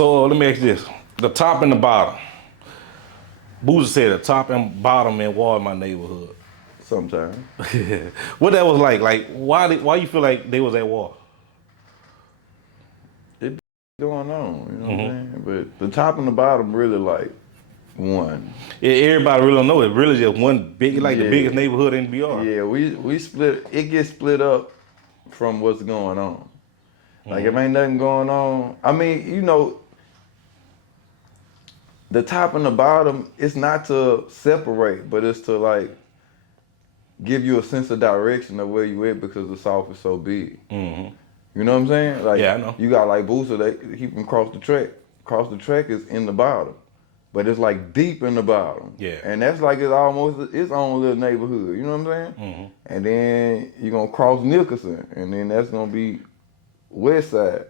So let me ask you this: the top and the bottom. Boozer said the top and bottom in war in my neighborhood. Sometimes. What that was like why you feel like they was at war? It going on, you know what I'm saying? But the top and the bottom really like one. Yeah, everybody really don't know. It really just one big, like the biggest neighborhood in BR. Yeah, we split. It gets split up from what's going on. Like if ain't nothing going on, I mean, you know, the top and the bottom, it's not to separate, but it's to like give you a sense of direction of where you at because the South is so big. You know what I'm saying? Like, yeah, I know. You got like Booster, he can cross the track. Cross the track is in the bottom, but it's like deep in the bottom. Yeah. And that's like it's almost its own little neighborhood. You know what I'm saying? And then you're gonna cross Nicholson, and then that's gonna be west side.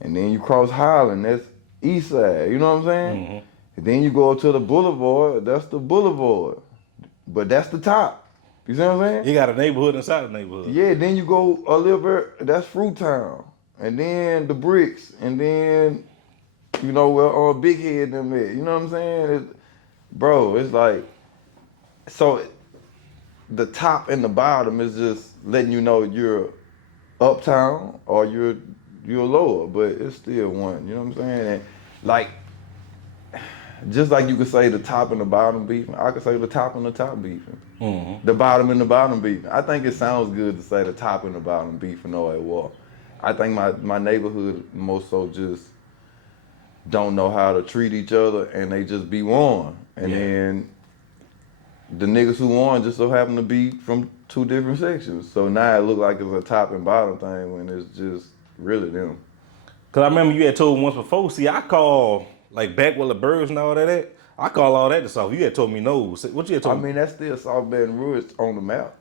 And then you cross Highland, that's east side. You know what I'm saying? And then you go up to the boulevard, that's the boulevard. But that's the top. You see what I'm saying? You got a neighborhood inside the neighborhood. Yeah, then you go a little bit, that's Fruit Town. And then the Bricks, and then, you know, where Big Head them at. You know what I'm saying? Bro, it's like, so the top and the bottom is just letting you know you're uptown or you're lower, but it's still one. You know what I'm saying? And like, just like you could say the top and the bottom beefing, I could say the top and the top beefing. The bottom and the bottom beefing. I think it sounds good to say the top and the bottom beefing or at war. I think my neighborhood most so just don't know how to treat each other and they just be one. And then the niggas who won just so happen to be from two different sections. So now it look like it's a top and bottom thing when it's just really them. Cause I remember you had told me once before, see, I call like back with the birds and all that. I call all that the South. You had told me no. What you had told me? I mean, that's still South Baton Rouge on the map.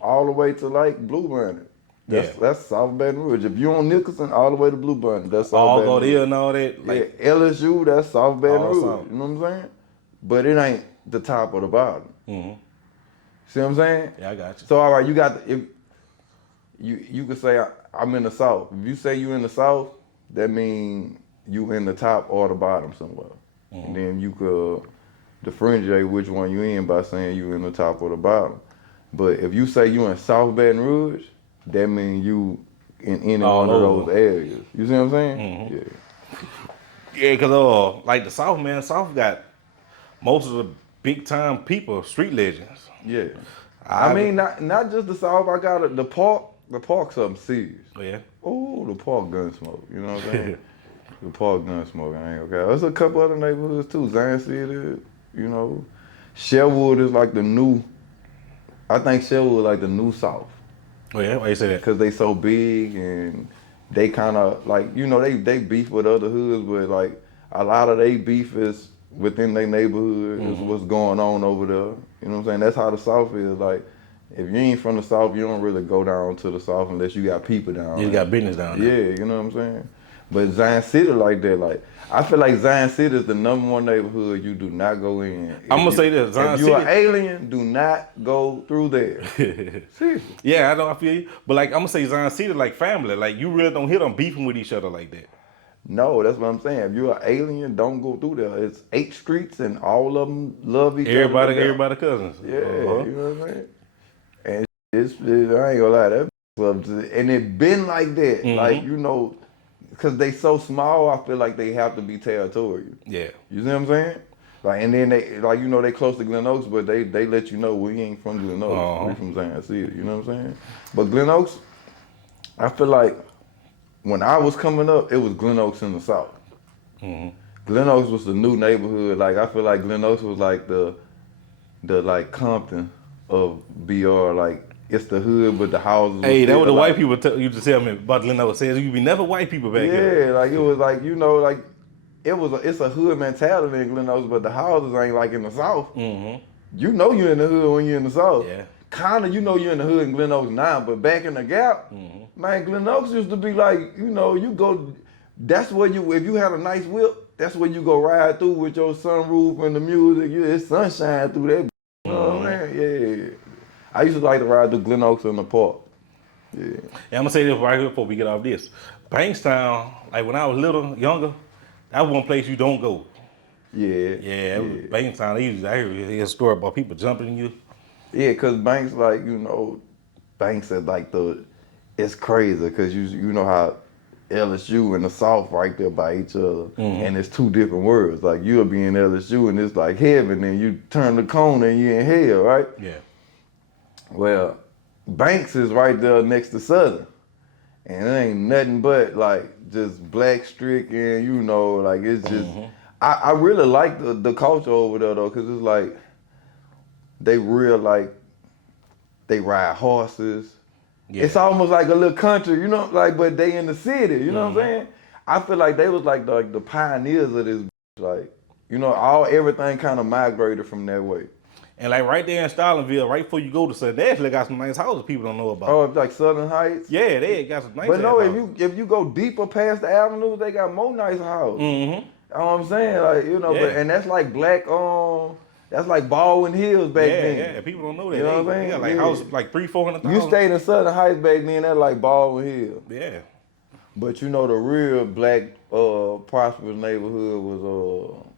All the way to like Blue Bunny. That's South Baton Rouge. If you on Nicholson, all the way to Blue Bunny, that's South all Baton Rouge. go there and all that. Like, yeah, LSU, that's South Baton Rouge. South. You know what I'm saying? But it ain't the top or the bottom. See what I'm saying? Yeah, I got you. So all right, you got if you could say I'm in the South. If you say you in the South, that means you in the top or the bottom somewhere. And then you could differentiate which one you in by saying you in the top or the bottom. But if you say you in South Baton Rouge, that means you in any one of those areas. You see what I'm saying? Yeah, cause like the South, man, South got most of the big time people, street legends. Yeah. I mean, not just the South. I got the park. The park's something serious. Yeah. Oh, the park gun smoke. You know what I'm saying? The park gun smoke. I ain't okay. There's a couple other neighborhoods too. Zion City. You know, Sherwood is like the new. I think Sherwood like the new South. Oh yeah, why you say that? Because they so big and they kind of like, you know, they beef with other hoods, but like a lot of they beef is within their neighborhood is what's going on over there. You know what I'm saying? That's how the South is. Like, if you ain't from the South, you don't really go down to the South unless you got people down there. You got business down there. Yeah, you know what I'm saying? But Zion City like that, like, I feel like Zion City is the #1 neighborhood you do not go in. I'm gonna say this, Zion City. If you're City, an alien, do not go through there. Seriously. Yeah, I know, I feel you. But like, I'm gonna say Zion City like family. Like, you really don't hear them beefing with each other like that. No, that's what I'm saying. If you're an alien, don't go through there. It's 8 streets and all of them love each other. Everybody cousins. Yeah, you know what I'm saying? And it's I ain't gonna lie, that club, and it been like that. Like, you know, because they so small, I feel like they have to be territorial. Yeah. You see what I'm saying? Like, and then they, like, you know, they close to Glen Oaks, but they let you know we ain't from Glen Oaks. We from Zion City, you know what I'm saying? But Glen Oaks, I feel like when I was coming up, it was Glen Oaks in the South. Glen Oaks was the new neighborhood. Like, I feel like Glen Oaks was like the like Compton of BR. Like, it's the hood, but the houses. Hey, that what the white people used to tell me about Glen Oaks. Says you be never white people back here. Yeah, like it was like, you know, like it's a hood mentality in Glen Oaks, but the houses ain't like in the South. You know you're in the hood when you're in the South. Yeah. Kinda, you know you're in the hood in Glen Oaks now, but back in the Gap, man, Glen Oaks used to be like, you know, you go. That's where you, if you had a nice whip, that's where you go ride through with your sunroof and the music. It's sunshine through that. You know what I'm saying? Yeah. I used to like to ride through Glen Oaks in the park. Yeah. Yeah, I'm gonna say this right here before we get off this. Bankstown, like when I was little, younger, That's one place you don't go. Yeah. Yeah, Banktown. I hear a story about people jumping you. Yeah, cause banks like, you know, banks are like it's crazy because you know how LSU and the South right there by each other, and it's two different worlds. Like you'll be in LSU and it's like heaven, and you turn the corner and you're in hell, right? Yeah. Well, Banks is right there next to Southern, and it ain't nothing but like just black stricken, you know, like it's just. I really like the culture over there though, cause it's like they real like they ride horses. Yeah. It's almost like a little country, you know, like, but they in the city, you know what I'm saying? I feel like they was like the pioneers of this, like, you know, everything kind of migrated from that way. And like right there in Stalinville, right before you go to Southern, they actually got some nice houses people don't know about. Oh, like Southern Heights? Yeah, they got some nice But no, houses. if you go deeper past the avenues, they got more nice houses. You know what I'm saying? Like, you know, Yeah. and that's like black, that's like Baldwin Hills back then. Yeah, people don't know that. You know what I They mean? got like houses like 300,000-400,000. You stayed in Southern Heights back then, that's like Baldwin Hills. Yeah. But you know the real black prosperous neighborhood was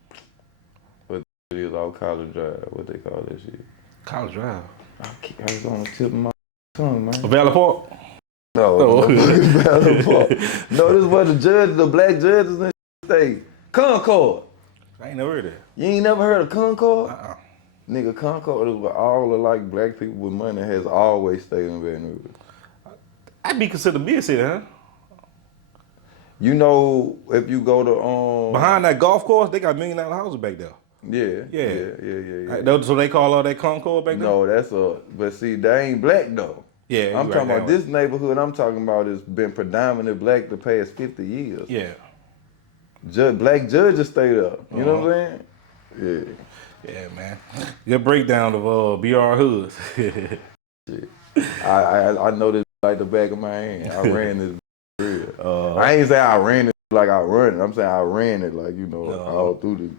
what it is off College Drive. What they call that shit? College Drive. I was on the tip of my tongue, man. Valley Park? No, Valley Park. No, this is where the black judges and stay. Concord. I ain't never heard of that. You ain't never heard of Concord? Nigga, Concord is where all the like black people with money has always stayed in Baton Rouge. I'd be considered big city, huh? You know, if you go to Behind that golf course, they got $1 million houses back there. Yeah. So they call all that Concord back there? No, but see, they ain't black though. Yeah, I'm talking about this neighborhood I'm talking about has been predominantly black the past 50 years. Yeah. Black judges stayed up. You know what I'm saying? Yeah, man. Good breakdown of BR hoods. I know this like the back of my hand. I ran this real. I ain't say I ran it like I run it. I'm saying I ran it like, you know, all through this.